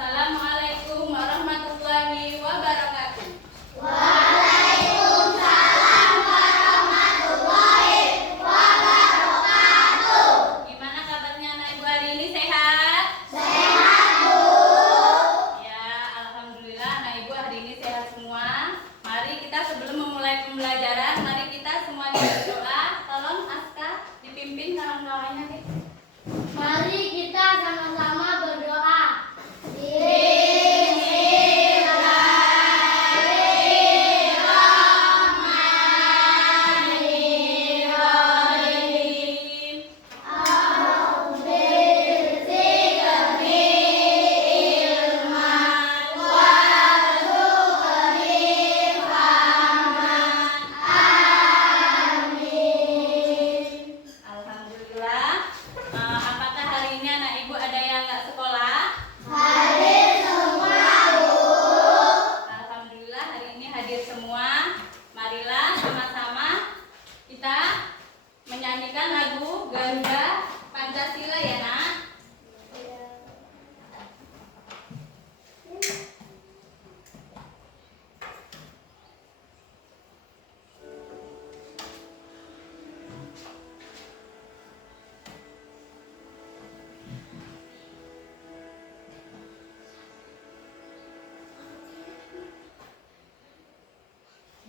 Assalamualaikum warahmatullahi wabarakatuh. Waalaikumsalam warahmatullahi wabarakatuh. Gimana kabarnya anak ibu hari ini, sehat? Sehat, Bu. Ya, alhamdulillah anak ibu hari ini sehat semua. Mari kita sebelum memulai pembelajaran, mari kita semuanya berdoa. Tolong Aska dipimpin kawan-kawannya nih. Mari kita sama-sama berdoa. Alhamdulillah. Apakah hari ini anak ibu ada yang nggak sekolah? Hadir semua, Bu. Alhamdulillah hari ini hadir semua. Marilah sama-sama kita menyanyikan lagu Garuda Pancasila ya nak.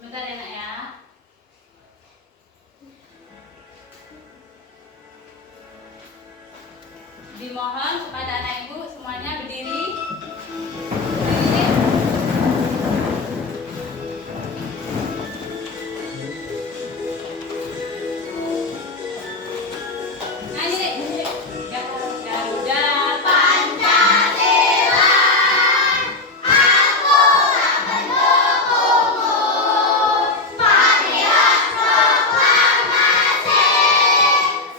Sebentar ya nak ya. Dimohon kepada anak ibu semuanya berdiri. Berdiri. Nah, ini deh. Garuda Pancasila, akulah pendukungmu. Patriot proklamasi,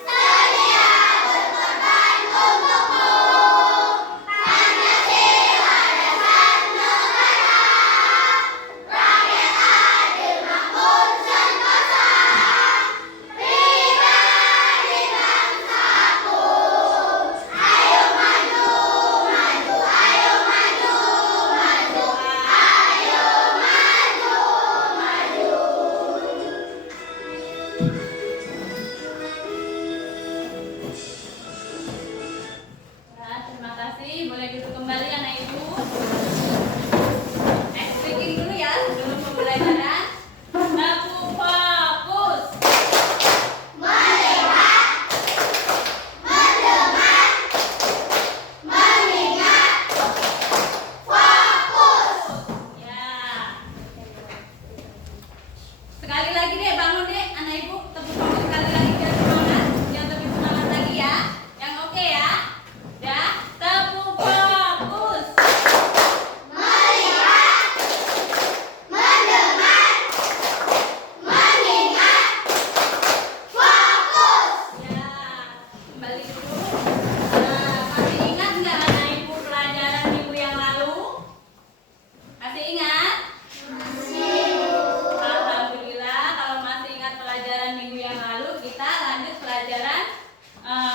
sedia berkorban untukmu. Pancasila dasar negara, rakyat adil makmur sentosa, pribadi bangsaku. Ayo maju, maju, ayo maju, maju, ayo maju, maju. Ya, terima kasih. Boleh duduk kembali anak ibu. Speaking dulu ya sebelum pembelajaran. Lagu fokus. Melihat, mendengar, mengingat, fokus. Ya. Sekali lagi deh bangun deh anak ibu. Tepuk tangan sekali lagi biar semangat. Yang lebih semangat lagi ya. Yang oke ya. Ya. Tepuk fokus. Melihat, mendengar, mengingat, fokus. Ya. Kembali dulu. Nah, masih ingat nggak anak ibu pelajaran minggu yang lalu? Masih ingat? Alhamdulillah kalau masih ingat pelajaran minggu yang lalu, kita lanjut pelajaran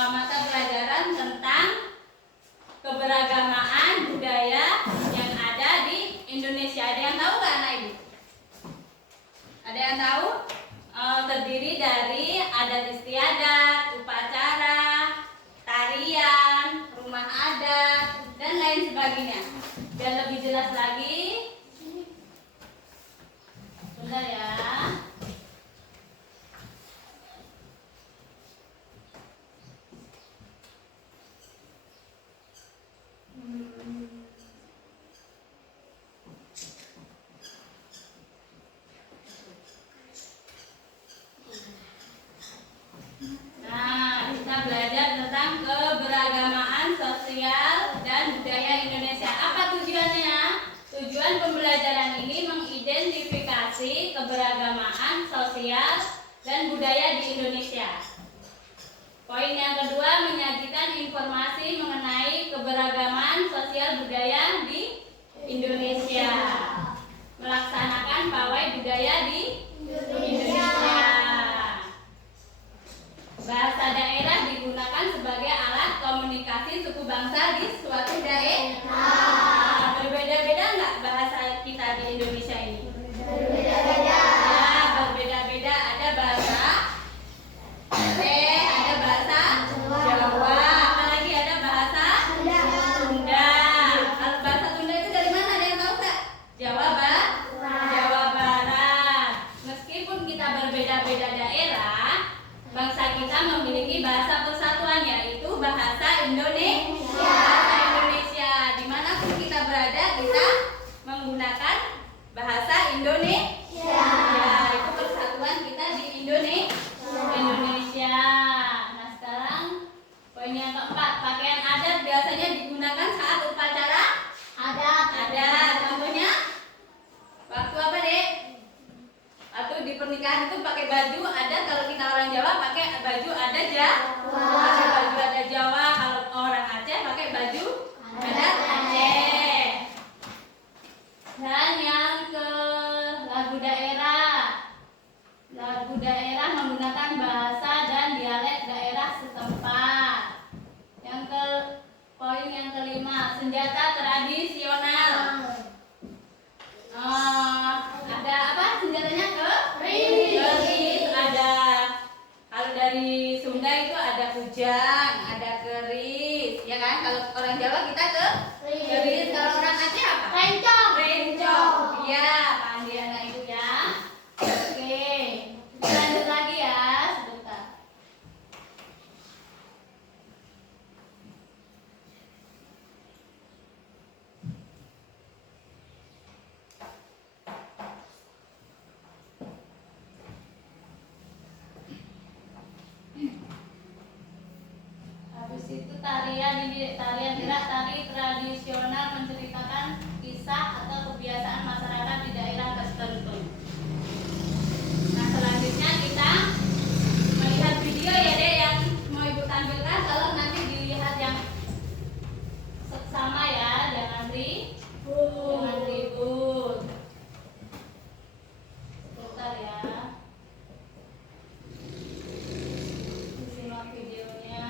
mata pelajaran tentang keberagamaan budaya yang ada di Indonesia. Ada yang tahu nggak anak ibu? Ada yang tahu? Terdiri dari adat istiadat, upacara, tarian, rumah adat, dan lain sebagainya. Biar lebih jelas lagi, bentar ya. Nah, kita belajar tentang keberagamaan sosial dan budaya Indonesia. Apa tujuannya? Tujuan pembelajaran ini mengidentifikasi keberagamaan sosial dan budaya di Indonesia. Poin yang kedua, menyajikan informasi mengenai keberagaman sosial budaya di Indonesia. Melaksanakan pawai budaya di Indonesia. Bahasa daerah digunakan sebagai alat komunikasi suku bangsa di suatu daerah. Indonesia. Ya, itu persatuan kita di Indonesia. Nah, sekarang poin yang keempat, pakaian adat biasanya digunakan saat upacara adat. Contohnya waktu apa, Dek? Waktu di pernikahan itu pakai baju adat. Kalau kita orang Jawa pakai baju adat ya. Pakai baju adat Jawa. Kalau orang Aceh pakai baju adat Aceh. Dan yang ke lagu daerah. Lagu daerah menggunakan bahasa dan dialek daerah setempat. Yang ke poin yang kelima, senjata tradisional. Ada apa senjatanya? Keris. Ada, kalau dari Sunda itu ada kujang, ada keris, ya kan? Kalau orang Jawa kita keris. Kalau orang Aceh apa? Rencong. Iya, paham ya anak ibu ya. Oke, kita lanjut lagi ya sebentar. Habis itu tarian gerak tari tradisional menceritakan kisah atau kebiasaan masyarakat di daerah tertentu. Nah, selanjutnya kita melihat video ya, Dek, yang mau Ibu tampilkan. Kalau nanti dilihat yang seksama ya, jangan ribut. Sebentar ya. Simak videonya.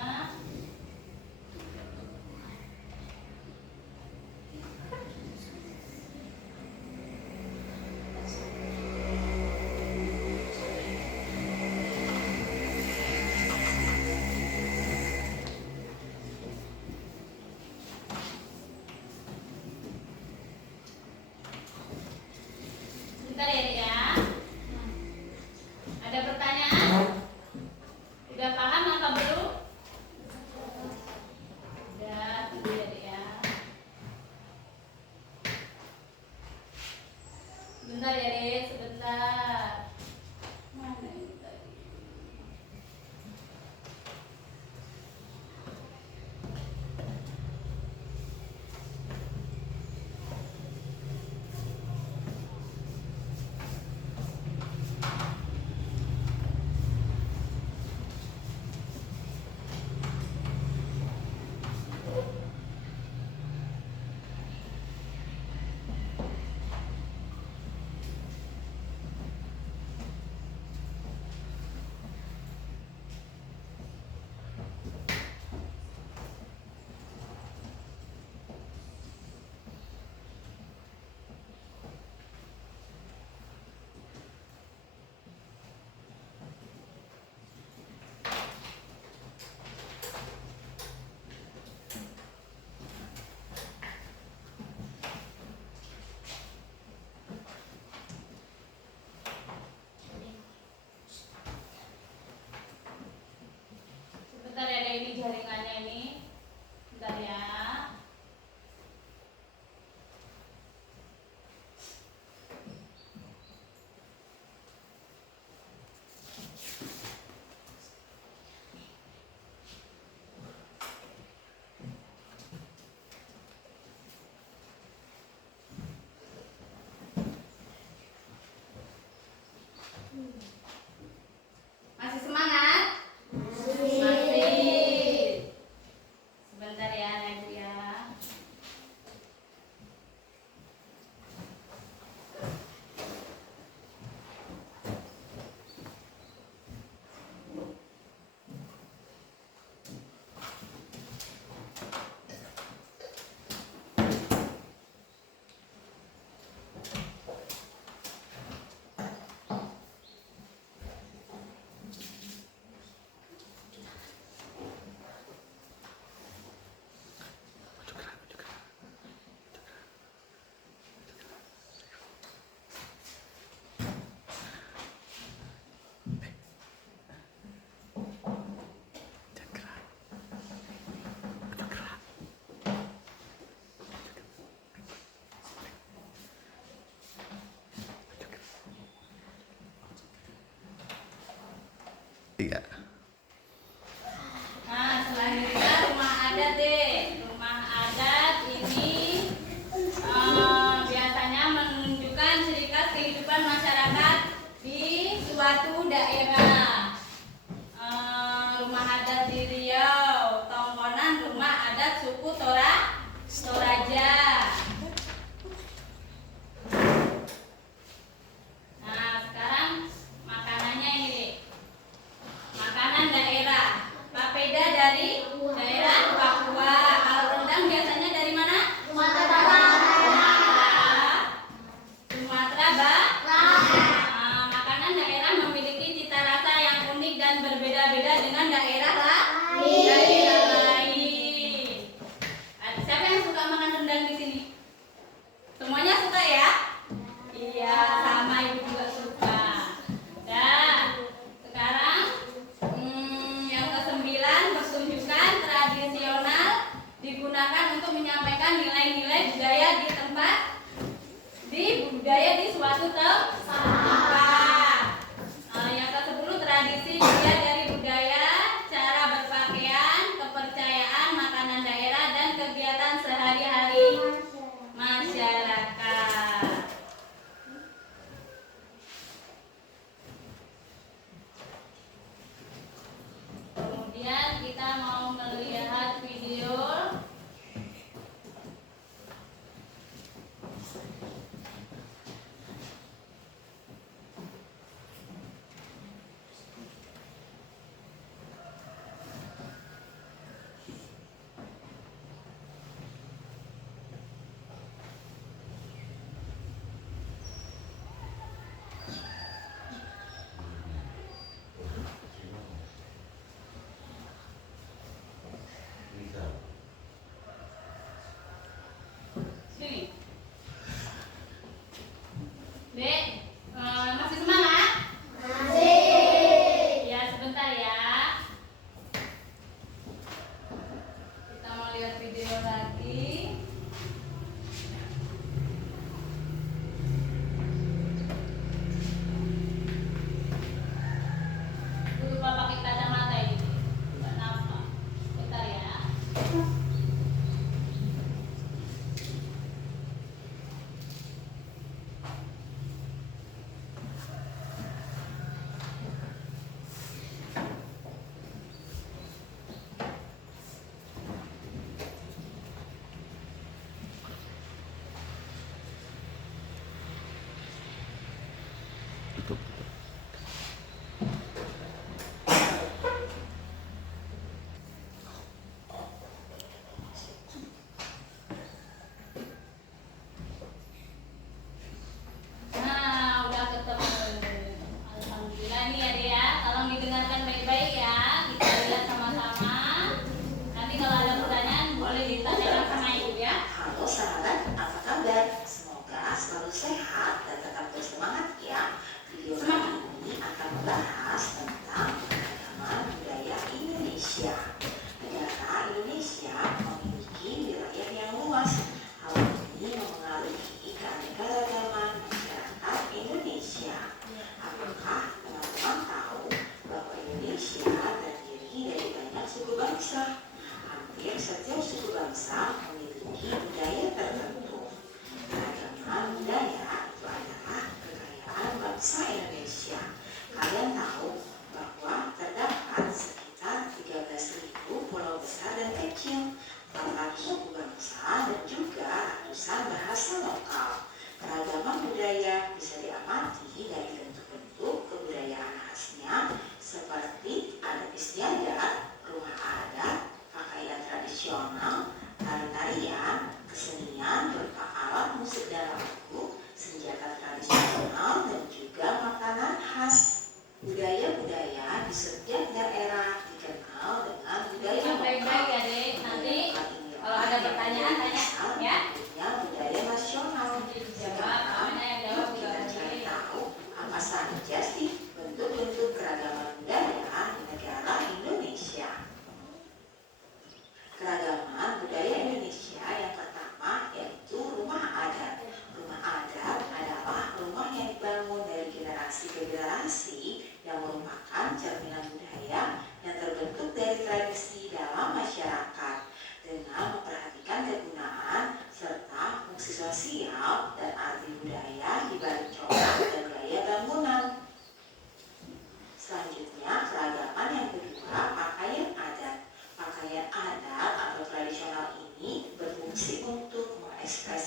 Bentar ya, Dek ya. Ada pertanyaan? Udah paham apa belum? Udah, tunggu ya, Dek ya. Bentar ya, Dek, sebentar. Mana ini tadi? ya. Nah, selanjutnya rumah adat deh. Rumah adat ini biasanya menunjukkan ciri khas kehidupan masyarakat di suatu daerah. Rumah adat di Riau, Tongkonan, rumah adat suku Toraja. Nah, sekarang makanannya ini deh. Makanan daerah. Papeda dari daerah Papua. Kalau rendang biasanya dari mana? Sumatera. Makanan daerah memiliki cita rasa yang unik dan berbeda-beda dengan daerah lain. Siapa yang suka makan rendang di sini? Semuanya suka ya? Iya, sama ibu juga suka. Dan sekarang yang ke-9, pertunjukan tradisional digunakan untuk menyampaikan nilai-nilai budaya di suatu tempat. Yang ke-10, tradisi dilihat dari budaya, cara berpakaian, kepercayaan, makanan daerah, dan kegiatan sehari-hari masyarakat. Kemudian kita mau melihat video. Sini. Dek, masih semangat? Masih. Ya, sebentar ya. Kita mau lihat video lagi. Lupa pakai kacamata ini. Nggak nampak. Bentar ya. Tutup. Nah, udah ketemu. Alhamdulillah nih ya Dek ya. Tolong didengarkan baik-baik ya. Kita lihat sama-sama. Nanti kalau ada pertanyaan boleh ditanyakan sama Ibu ya. Halo sahabat, apa kabar? Semoga selalu sehat dan tetap bersemangat ya. Video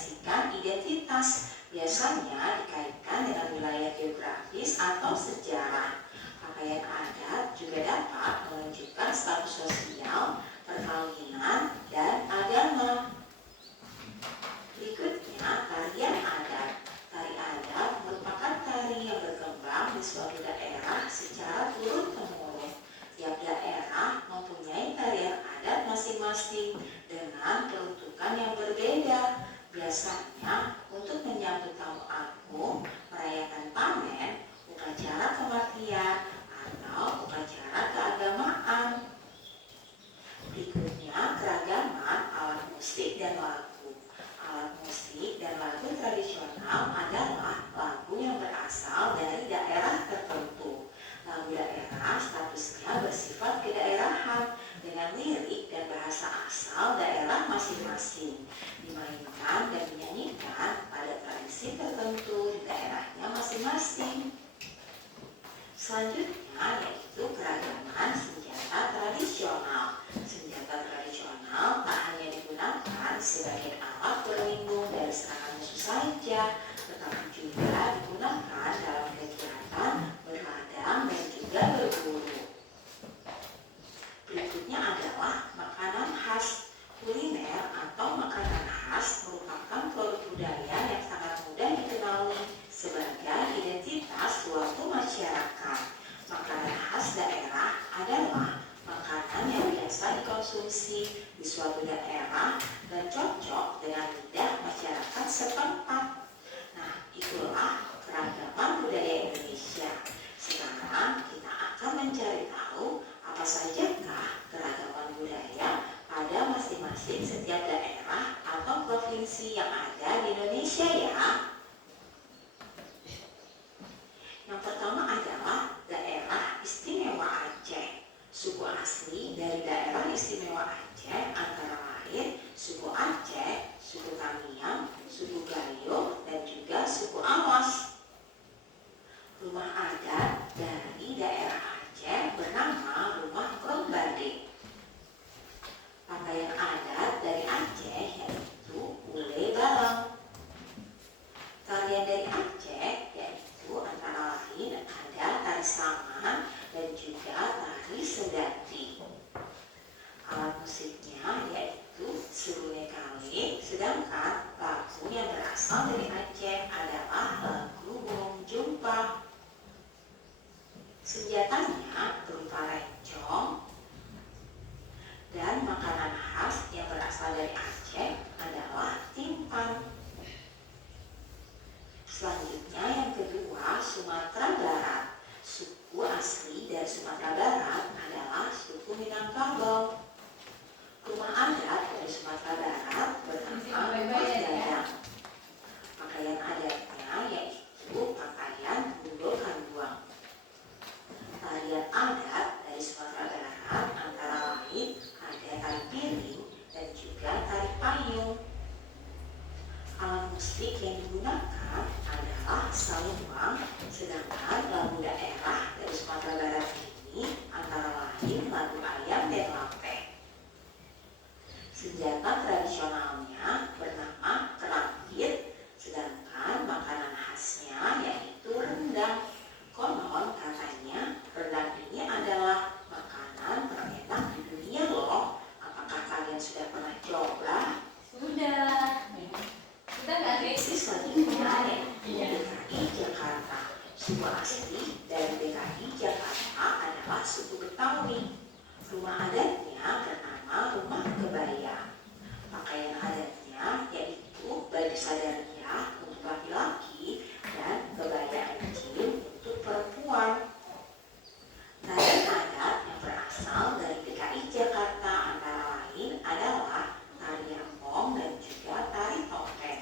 mengekspresikan identitas, biasanya dikaitkan dengan wilayah geografis atau sejarah. Pakaian adat juga dapat menunjukkan status sosial, perkawinan, dan agama. Berikutnya, tarian adat. Tari adat merupakan tari yang berkembang di suatu daerah secara turun-temurun. Tiap daerah mempunyai tarian adat masing-masing dengan peruntukan yang berbeda. Biasanya untuk menyambut tamu agung, merayakan panen, upacara kematian, atau upacara keagamaan. Berikutnya, keragaman alat musik dan lagu. Alat musik dan lagu tradisional adalah lagu yang berasal dari daerah tertentu. Lagu daerah statusnya bersifat kedaerahan dengan lirik dan bahasa asal daerah masing-masing, dimainkan dan dinyanyikan pada tradisi tertentu di daerahnya masing-masing. Selanjutnya yaitu keragaman senjata tradisional. Senjata tradisional tak hanya digunakan sebagai alat berlindung dari serangan musuh saja, tetapi juga digunakan dalam kegiatan berladang dan juga berburu. Berikutnya adalah makanan khas. Kuliner atau makanan khas merupakan produk budaya yang sangat mudah dikenali sebagai identitas suatu masyarakat. Makanan khas daerah adalah makanan yang biasa dikonsumsi di suatu daerah dan cocok dengan lidah masyarakat setempat. Nah, itulah keragaman budaya Indonesia. Sekarang kita akan mencari tahu apa sajakah keragaman budaya pada masing-masing setiap daerah atau provinsi yang ada di Indonesia ya. Yang pertama adalah daerah istimewa Aceh. Suku asli dari daerah istimewa Aceh antara lain suku Aceh, suku Tamiang, suku Gayo, dan juga suku Awas. Rumah adat dari daerah Aceh bernama Rumah Krombade. Pakaian adat dari Aceh yaitu ule balang. Tarian dari Aceh yaitu antara lain ada tari saman dan juga tari sedati. Alat musiknya yaitu serune kali, sedangkan lagu yang berasal dari Aceh adalah lagu Burung Jumpa. Senjatanya berupa rencong, dan makanan khas yang berasal dari Aceh adalah timpan. Selanjutnya yang kedua, Sumatera Barat. Suku asli dari Sumatera Barat adalah suku Minangkabau. Rumah adat dari Sumatera Barat bernama Rumah Dadang. Pakaian adatnya yaitu pakaian Bundo Kanduang. Tarian adat dari Sumatera Barat antara lain ada tari piring dan juga tari payung. Alat musik yang digunakan adalah saluang, sedangkan lagu daerah dari Sumatera Barat ini antara lain lagu ayam dan lape. Senjata tradisionalnya bernama kerapit, sedangkan makanan khasnya yaitu rendang. Konon katanya rendang ini adalah makanan terenak di dunia loh. Apakah kalian sudah pernah coba? Sudah. Sudah nggak sih? Selanjutnya DKI Jakarta. Suku asli dari DKI Jakarta adalah suku Betawi. Rumah adatnya bernama Rumah Kebaya. Pakaian adatnya yaitu baju sadaria untuk laki-laki dan kebaya encim untuk perempuan. Tarian adat yang berasal dari DKI Jakarta antara lain adalah tari rempong dan juga tari topeng.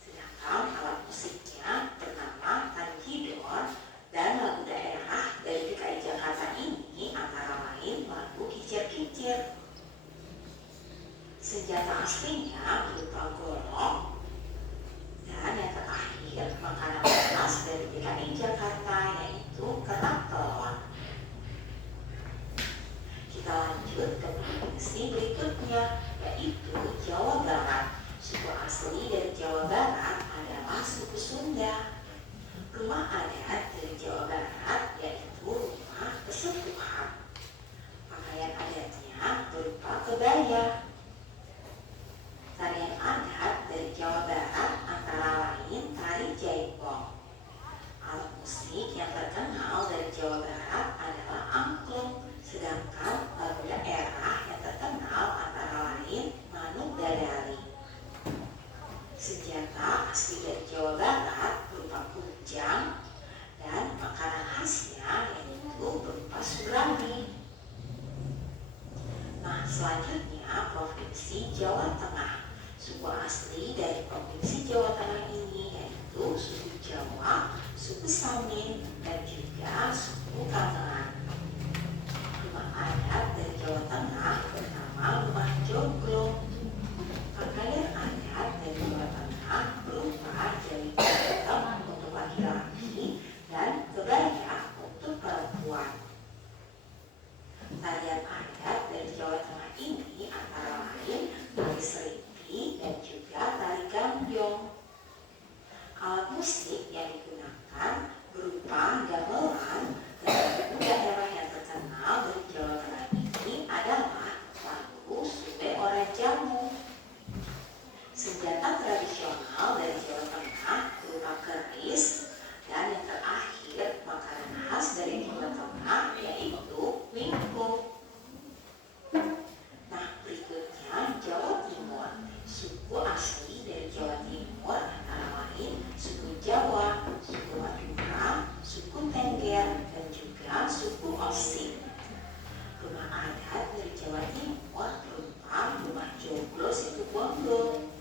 Sedangkan alat musiknya bernama tanjidor dan lagu daerah dari DKI Jakarta ini antara lain lagu kicir-kicir. Senjata aslinya berupa golok, Jawa Barat adalah suku Sunda. Rumah adat dari Jawa Barat yaitu rumah kesepuhan. Pakaian adatnya berupa kebaya. Tarian adat dari Jawa Barat antara lain tari jaipong. Alat musik yang terkenal dari Jawa Barat adalah angklung, sedangkan lagu daerah yang terkenal antara lain manuk dadari. Senjata asli dari Jawa Barat berupa kujang dan makanan khasnya yaitu berupa surami. Nah, selanjutnya Provinsi Jawa Tengah. Suku asli dari Provinsi Jawa Tengah ini yaitu suku Jawa, suku Samin, dan juga suku Kangean. Rumah adat dari Jawa Tengah bernama Rumah Joglo. Pakaian adat dari Jawa Tengah berupa jari jangkep untuk laki-laki dan kebaya untuk perempuan. Tarian adat dari Jawa Tengah ini antara lain tari seriti dan juga tari ganjong. Alat musik yang digunakan berupa gamelan, dan lagu daerah yang terkenal dari Jawa Tengah ini adalah lagu Sule Ora Jamu. Senjata tradisional dari Jawa Tengah berupa keris, dan yang terakhir makanan khas dari Jawa Tengah yaitu wingko. Nah, berikutnya Jawa Timur. Suku asli dari Jawa Timur antara lain suku Jawa, suku Madura, suku Tengger, dan juga suku Osing. Rumah adat dari Jawa Timur berupa Rumah Joglo Situ Bondo.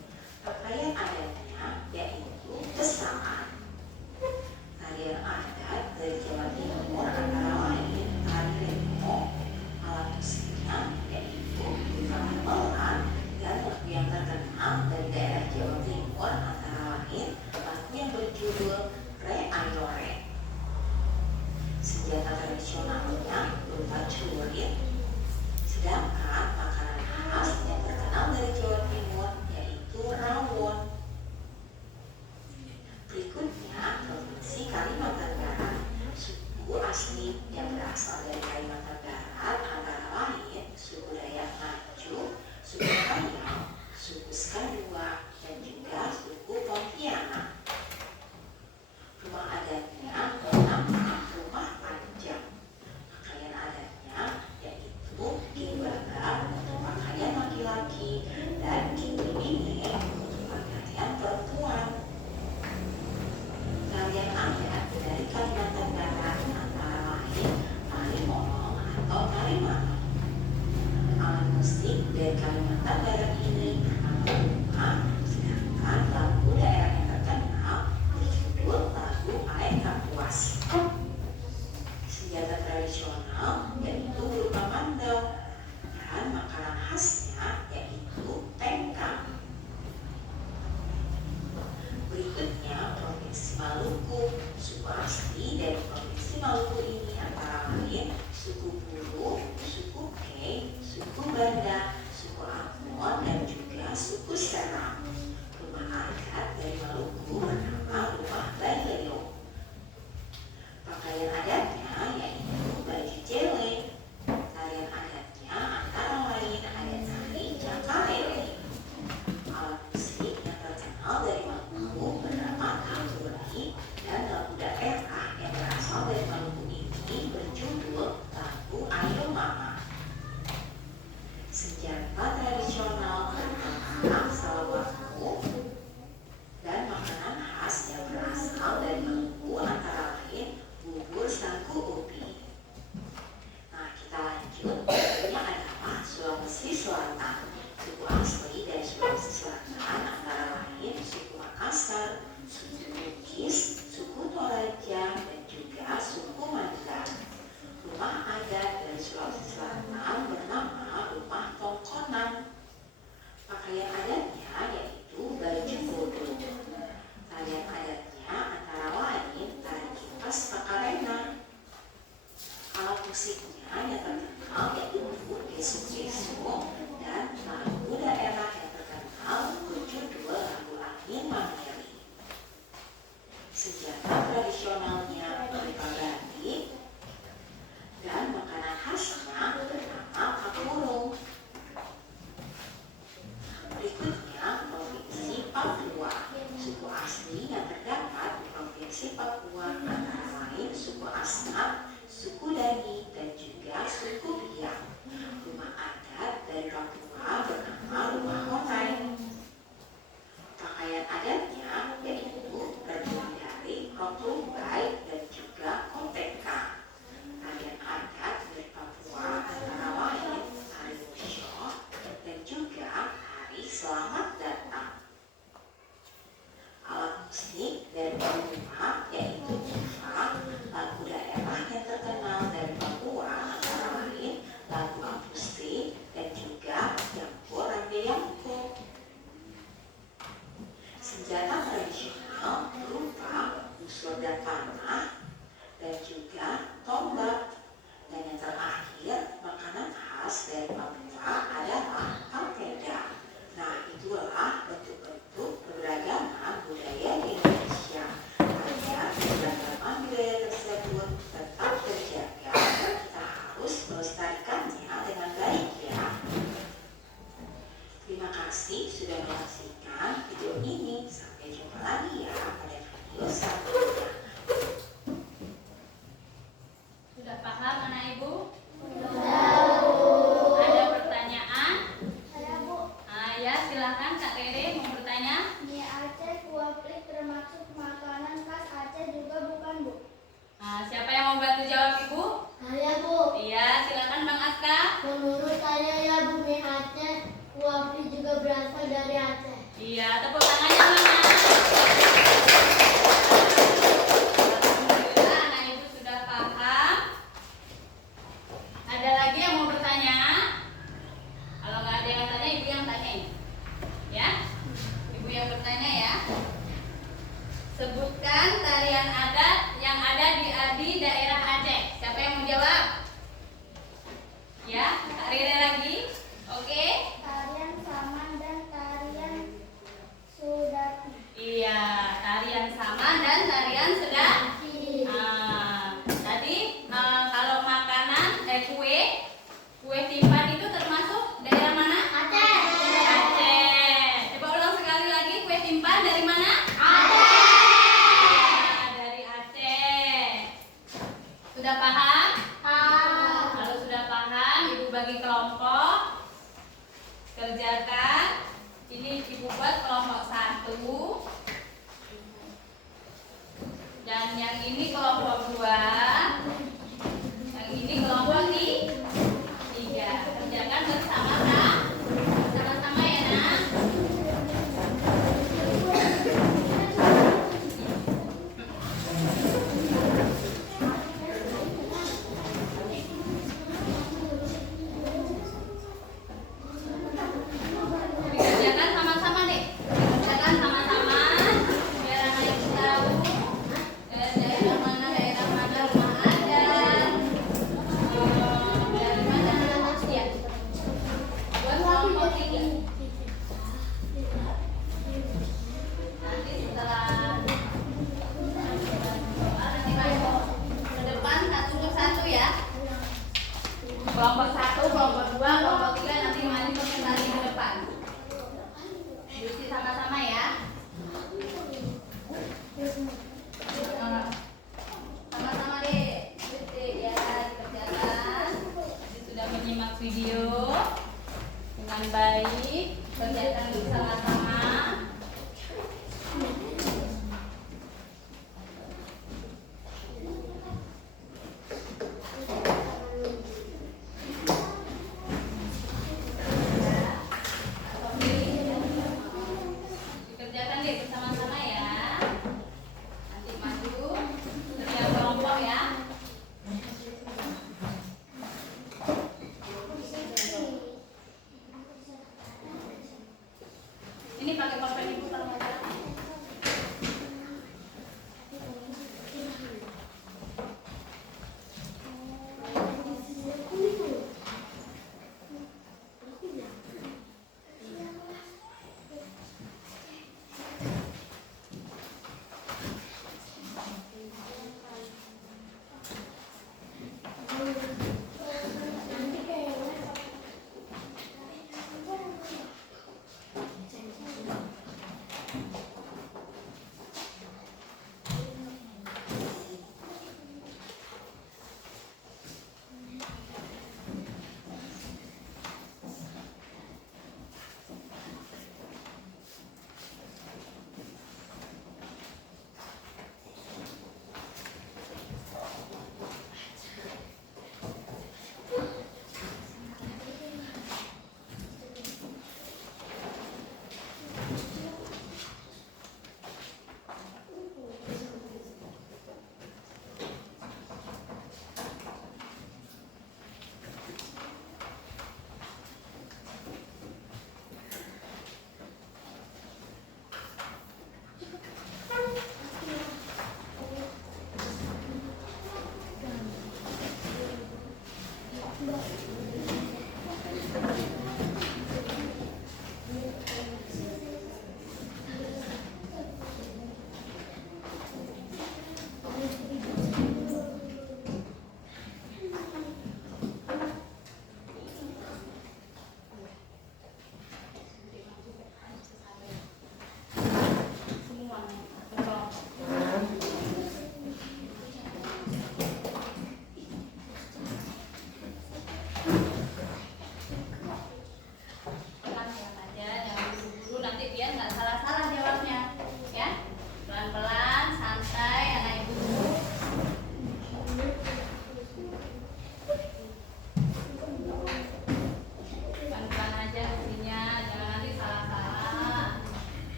Pakaian adatnya yaitu besaan. Tarian adat dari Jawa Timur antara lain tari remo. Alat musiknya yaitu gamelan, dan lagu yang terkenal dari daerah Jawa Timur antara lain lagu yang berjudul Re Ayo Re. Senjata tradisionalnya berupa celurit, sedangkan makanan khas yang terkenal dari Jawa Timur yaitu rawon. Berikutnya Provinsi Kalimantan Barat. Suku asli yang berasal dari Kalimantan Barat antara lain suku Dayak Ngaju, suku Hayam, suku Skadua, dan juga suku Pontianak. Rumah adatnya bernama Rumah Panjang. Pakaian adatnya yaitu kimbaga untuk pakaian laki-laki dan kimbine untuk pakaian perempuan. Tarian adat dari Kalimantan Barat antara lain tari molong atau tari manong. Alat musik dari Kalimantan Barat ini bernama rumah, sedangkan lagu daerah yang terkenal berjudul lagu Aek Kapuas. Senjata tradisional yaitu berupa mandau, dan makanan khasnya yaitu pengkang. Berikutnya Provinsi Maluku. Suku asli dari Provinsi Maluku ini antara lain suku Buru, suku Kei, suku Banda, suku Ambon, dan juga suku Seram. Rumah adat dari Maluku bernama Rumah Baileo. Pakaian adatnya yaitu baju jeleng. Tarian adatnya antara lain ada tari Cakalele. Alat musik yang terkenal dari Maluku bernama tamburi, dan lagu daerah yang berasal dari Maluku ini berjudul lagu Ayo Mama. Senjata tradisional berupa salawatmu, dan makanan khas yang berasal dari Maluku antara lain bubur sagu ubi. Nah, kita lanjut. Berikutnya adalah Sulawesi Selatan. Suku asli dari Sulawesi Selatan antara lain suku Makassar, adatnya yaitu terdiri dari rok lumbai dan juga koteka. Tarian adat dari Papua antara lain tari Musyo dan juga tari Selamat Datang. Alat musik dari Papua yaitu tifa, lagu daerah yang terkenal dari Papua antara lain lagu akustik dan juga Yampo Rambe Yampo. Senjata tradisional berupa busur dan panah dan juga tombak. Dan yang terakhir, makanan khas dari Papua adalah papeda. Nah, itulah bentuk-bentuk keberagaman budaya di Indonesia. Agar keberagaman budaya tersebut tetap terjaga, kita harus melestarikannya dengan baik ya. Terima kasih sudah menyaksikan video ini. Sampai jumpa lagi ya pada video selanjutnya. Sudah paham anak ibu? Sudah, Bu. Ada pertanyaan? Saya, Bu. Ya silakan Kak Rere mau bertanya. Mie Aceh kuah plik termasuk makanan khas Aceh juga bukan, Bu? Siapa yang mau bantu jawab ibu? Saya, Bu. Iya silakan Bang Aska. Menurut saya ya, Bu, mie Aceh kuah plik juga berasal dari Aceh. Iya tepuk tangannya mana? Alhamdulillah anak ibu sudah paham. Ada lagi yang mau bertanya? Kalau nggak ada yang tanya, ibu yang tanyain. Ya, ibu yang bertanya ya. Sebutkan tarian adat yang ada di daerah Aceh. Siapa yang mau jawab? Ya, Kak Rere lagi. Oke. Tarian Saman dan tarian Sudati. Iya, tarian Saman dan tarian Sudati. Tadi kalau makanan kue tipan itu termasuk daerah mana? Aceh. Aceh. Coba ulang sekali lagi, kue tipan dari mana? Aceh. Dari Aceh. Sudah paham? Kalau sudah paham, ibu bagi kelompok. Kerjakan. Ini ibu buat kelompok 1. Dan yang ini kelompok 2. Yang ini kelompok 3. Kerjakan bersama-sama ya nak. Dikerjakan sama-sama deh. Dikerjakan sama-sama biar anak ibu tahu daerah mana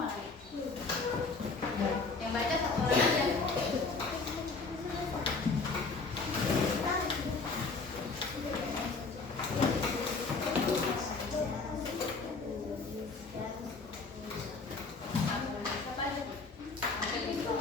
semua lagi. Yang baca satu orang aja. Siapa aja? Ambil itu.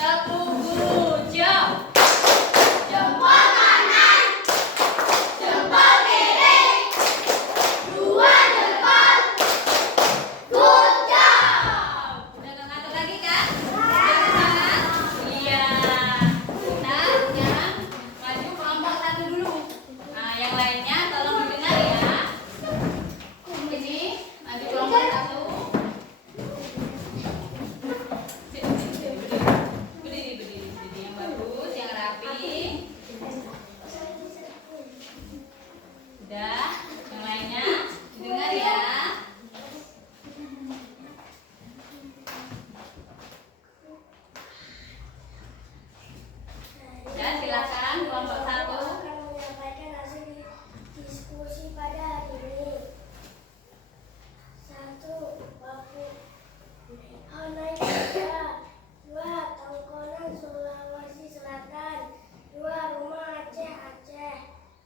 Satu guru, jam. Jempol kanan, jempol kiri, dua jempol. Good job. Udah gak ngantuk lagi kan? Iya. Kita sekarang maju kelompok satu dulu. Nah, yang lainnya tolong didengar ya. Ini maju kelompok satu. Berdiri yang bagus, yang rapi. Udah, yang lainnya didengar ya. Ya, silakan kelompok satu. Akan menyampaikan hasil diskusi pada hari ini. 1. Paku Hanai Jaya. 2. Tongkonan Sulawesi Selatan. 2. Rumah Aceh Aceh.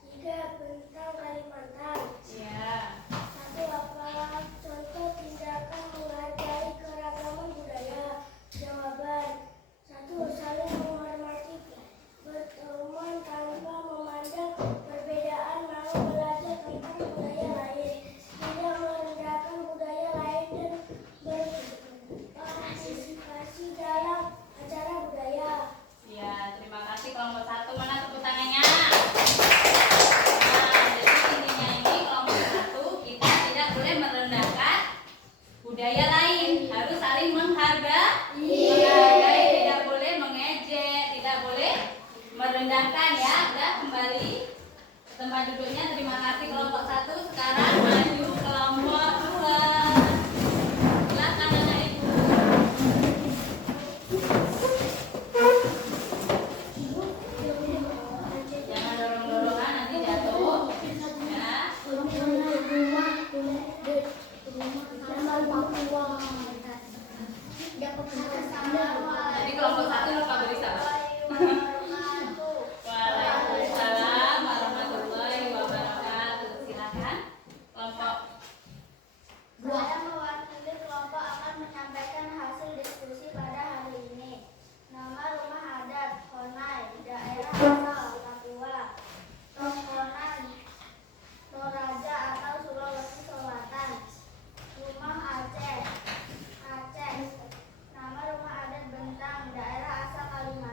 3. Bentang Kalimantan. Ya. 1. Apa contoh tindakan menghargai keragaman budaya? Jawaban. 1. Saling menghormati, berteman tanpa memandang perbedaan, mau belajar tentang budaya lain, tidak merendahkan budaya lain, dan berpartisipasi dalam acara budaya. Ya, terima kasih kelompok satu. Mana tepuk tangannya? Nah, jadi intinya ini kelompok satu kita tidak boleh merendahkan budaya lain, harus saling menghargai, tidak boleh mengejek, tidak boleh merendahkan ya. Udah kembali ke tempat duduknya. Terima kasih kelompok satu. Sekarang maju kelompok dua. Silakan anak ibu. Jangan dorong-dorongan nanti jatuh. Ya. Jadi kelompok satu lupa beri salam. Waalaikumsalam warahmatullahi wabarakatuh. Silakan kelompok. Saya mewakili kelompok akan menyampaikan hasil diskusi pada hari ini. Nama rumah adat Honai, daerah asal Papua. Tongkonan Toraja atau Sulawesi Selatan. Rumah Aceh Aceh. Nama rumah adat Bentang, daerah asal Kalimantan.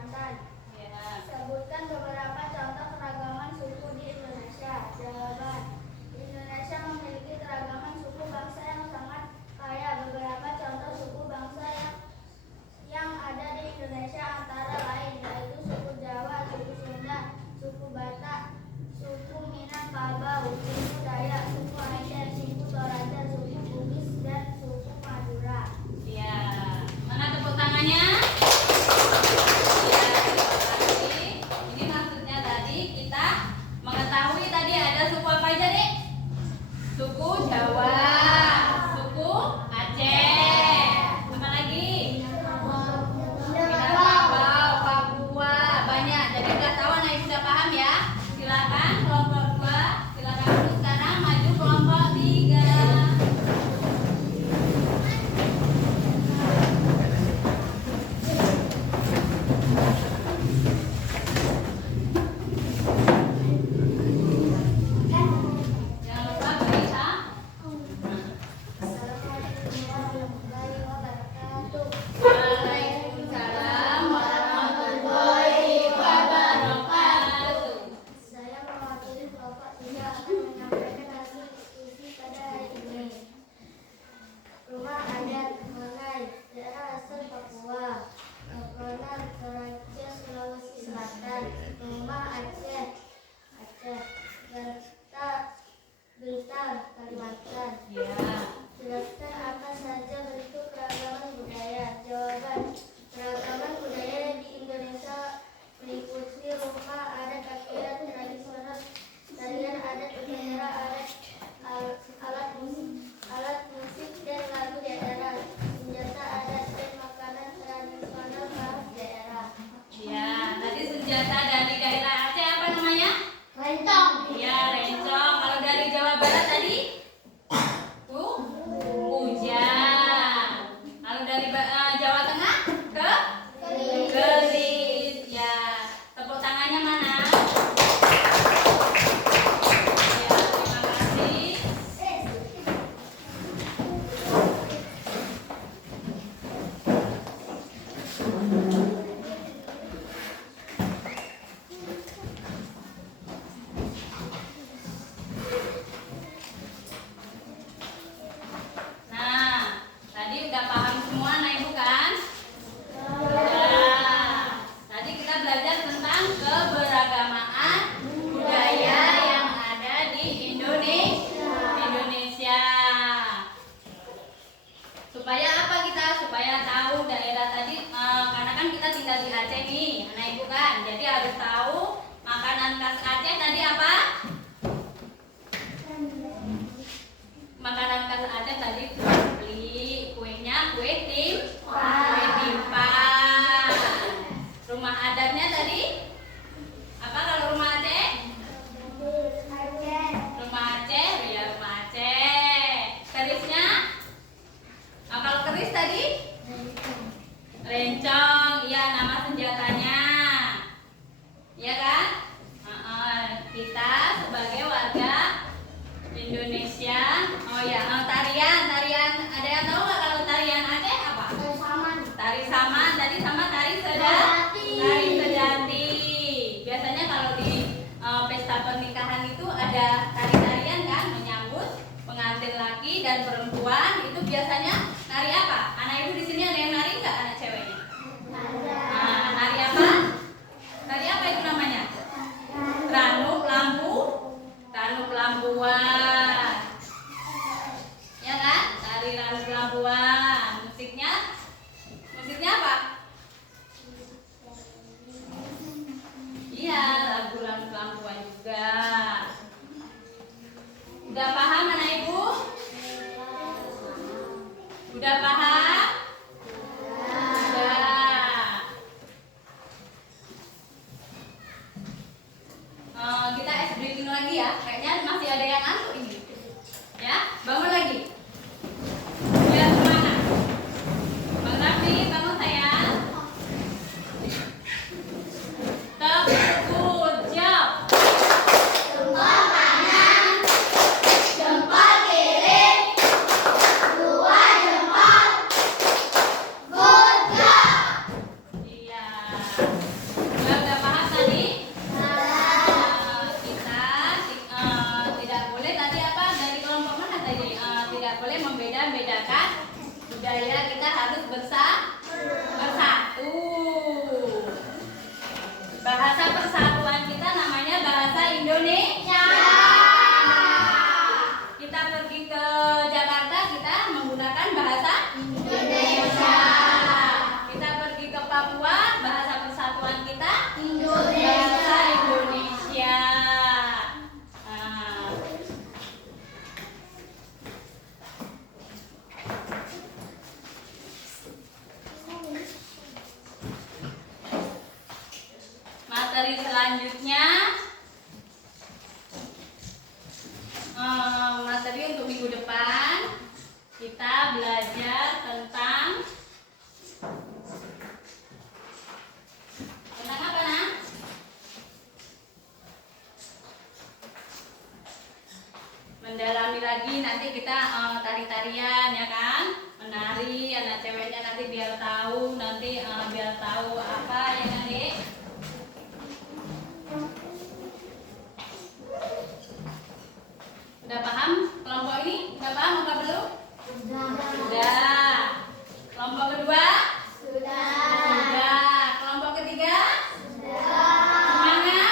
Nah, tadi udah paham semua nah Ibu kan? Nah, tadi kita belajar tentang keberagamaan budaya yang ada di Indonesia. Supaya apa kita? Supaya tahu daerah tadi, karena kan kita tinggal di Aceh nih, anak Ibu kan. Jadi harus tahu makanan khas Aceh tadi apa? Makanan khas Aceh tadi kue, kuenya kue timpang. Rumah adatnya tadi apa kalau rumah Aceh? Rumah Aceh, ya rumah Aceh. Kerisnya? Kalau keris tadi? Rencong, iya nama senjatanya. Iya kan? Kita sebagai warga Indonesia, oh ya, tarian ada yang tahu nggak kalau tarian Aceh apa? Tari saman, tadi sama tari sejati. Biasanya kalau di pesta pernikahan itu ada tari-tarian kan, menyambut pengantin laki dan perempuan. Itu biasanya nari apa? Anak Ibu di sini ada yang nari nggak, anak ceweknya? Nah, nari apa? Nari apa itu namanya? Ranuk lampuan. Ya kan? Tari ranuk lampuan. Musiknya apa? Iya, lagu ranuk lampuan juga. Udah paham anak Ibu? Udah paham? Udah. Kita ice breaking lagi ya. Kayaknya masih ada yang ngantuk ini. Ya, bangun lagi. Biar semangat. Bang Raffi, bangun sayang. Tepuk jam. Jempol kanan, jempol kiri, dua jempol. Good job. Iya. Udah paham tadi? Kita tidak boleh tadi apa dari kelompok mana tadi? Tidak boleh membeda-bedakan budaya, kita harus bersatu. Bahasa persatuan kita namanya bahasa Indonesia. Kita pergi ke Jakarta, kita menggunakan bahasa Indonesia. Kita pergi ke Papua, bahasa persatuan kita bahasa Indonesia. Nah, materi selanjutnya, materi untuk minggu depan kita belajar tentang apa nak? Mendalami lagi nanti kita tari-tarian ya kan, menari anak ceweknya nanti biar tahu apa ya nanti. Udah paham kelompok ini? Udah paham apa belum? Sudah. Kelompok kedua? Sudah. Kelompok ketiga? Semangat? Iya.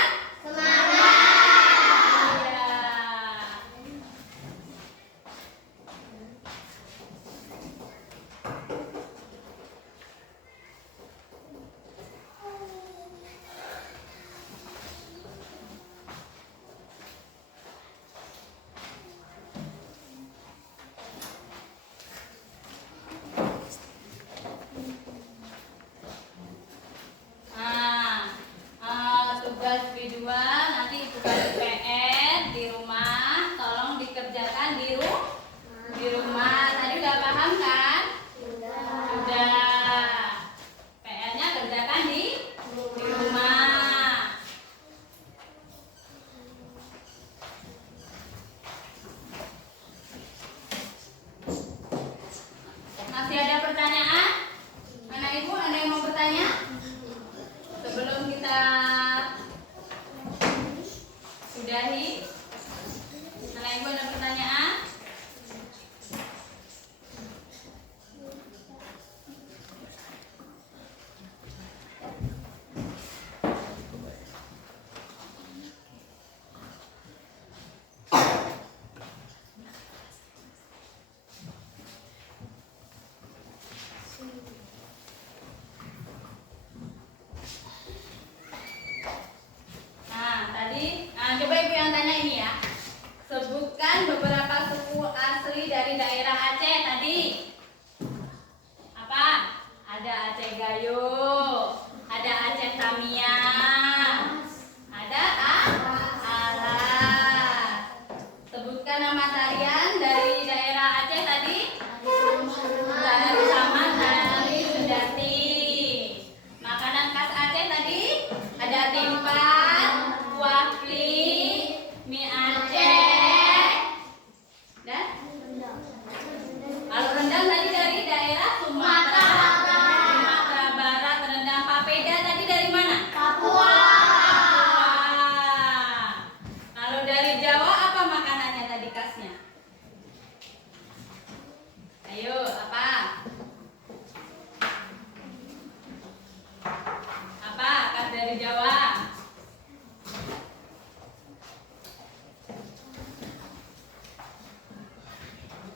dari Jawa.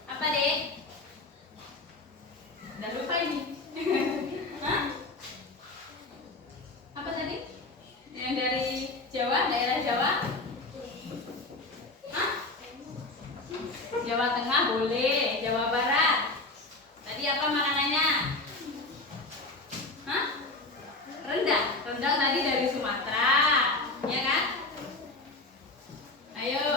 Apa, Dek? Udah lupa ini. Hah? Apa tadi? Yang dari Jawa, daerah Jawa? Hah? Jawa Tengah boleh, Jawa Barat. Tadi apa makanannya? Hah? Rendang. Rendang tadi dari Sumatera, ya kan? Ayo.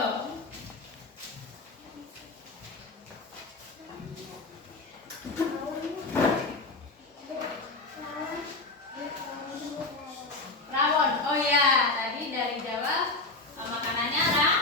Rawon. Oh ya, tadi dari Jawa makanannya rawon.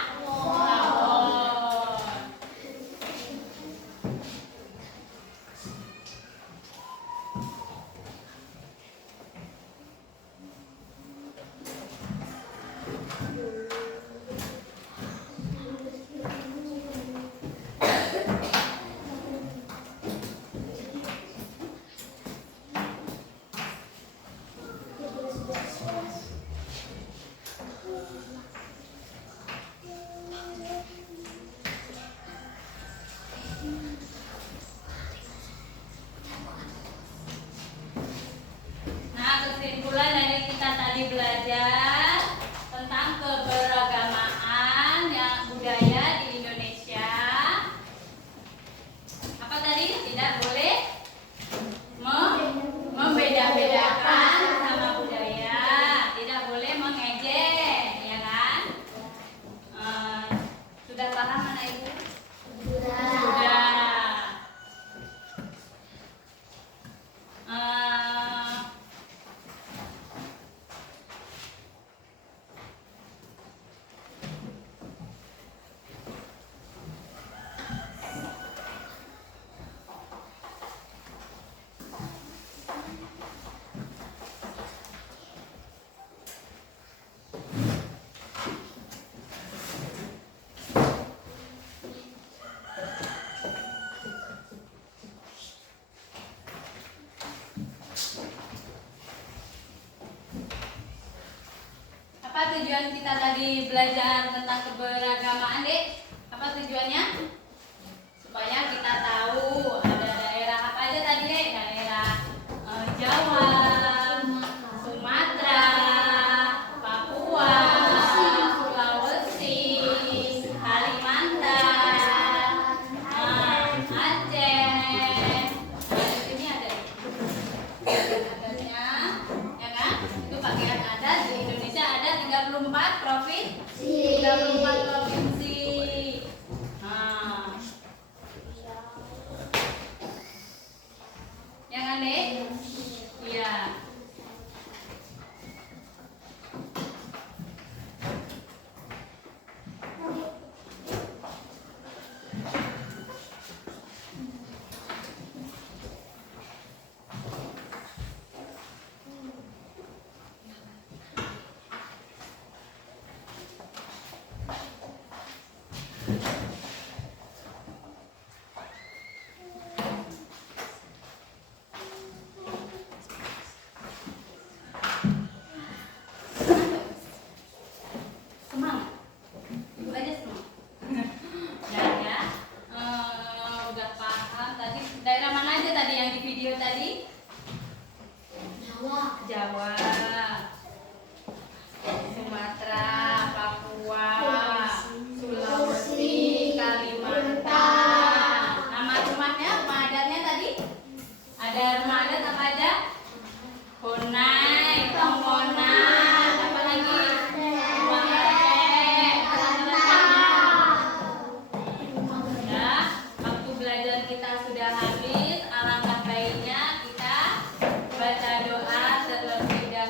Nah, kesimpulan dari kita tadi belajar tentang keberagamaan yang budaya di Indonesia. Apa tadi? Tidak boleh membeda-bedakan sama budaya. Tidak boleh mengejek, ya kan? Sudah paham anak Ibu? Sudah. Apa tujuan kita tadi belajar tentang keberagamaan, Dek? Apa tujuannya? Supaya kita tahu ada daerah apa aja tadi, Dek? Daerah Jawa, Sumatera, Papua, Sulawesi, Kalimantan, Aceh. Di sini ada adatnya, ya kan? Itu pakaian adat di Indonesia ada 34 provinsi. 34 provinsi. Nah. Ya kan, Dek? Iya. Semangat. Ibu aja semangat. Ya. Udah paham tadi daerah mana aja tadi yang di video tadi? Jawa, Sumatera, Papua, Sulawesi, Kalimantan. Nama rumahnya, rumah adatnya tadi? Ada rumah adat apa aja? Honai, Tongkonan, apa lagi? Ya, waktu belajar kita sudah habis. Alangkah baiknya kita baca doa terlebih dahulu.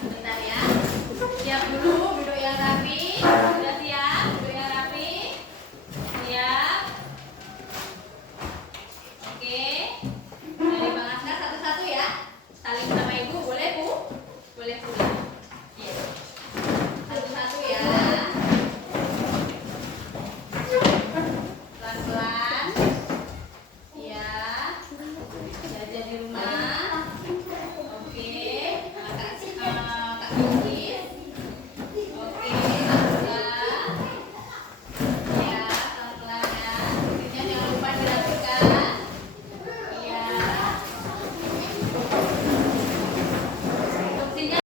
sebentar ya. Siap dulu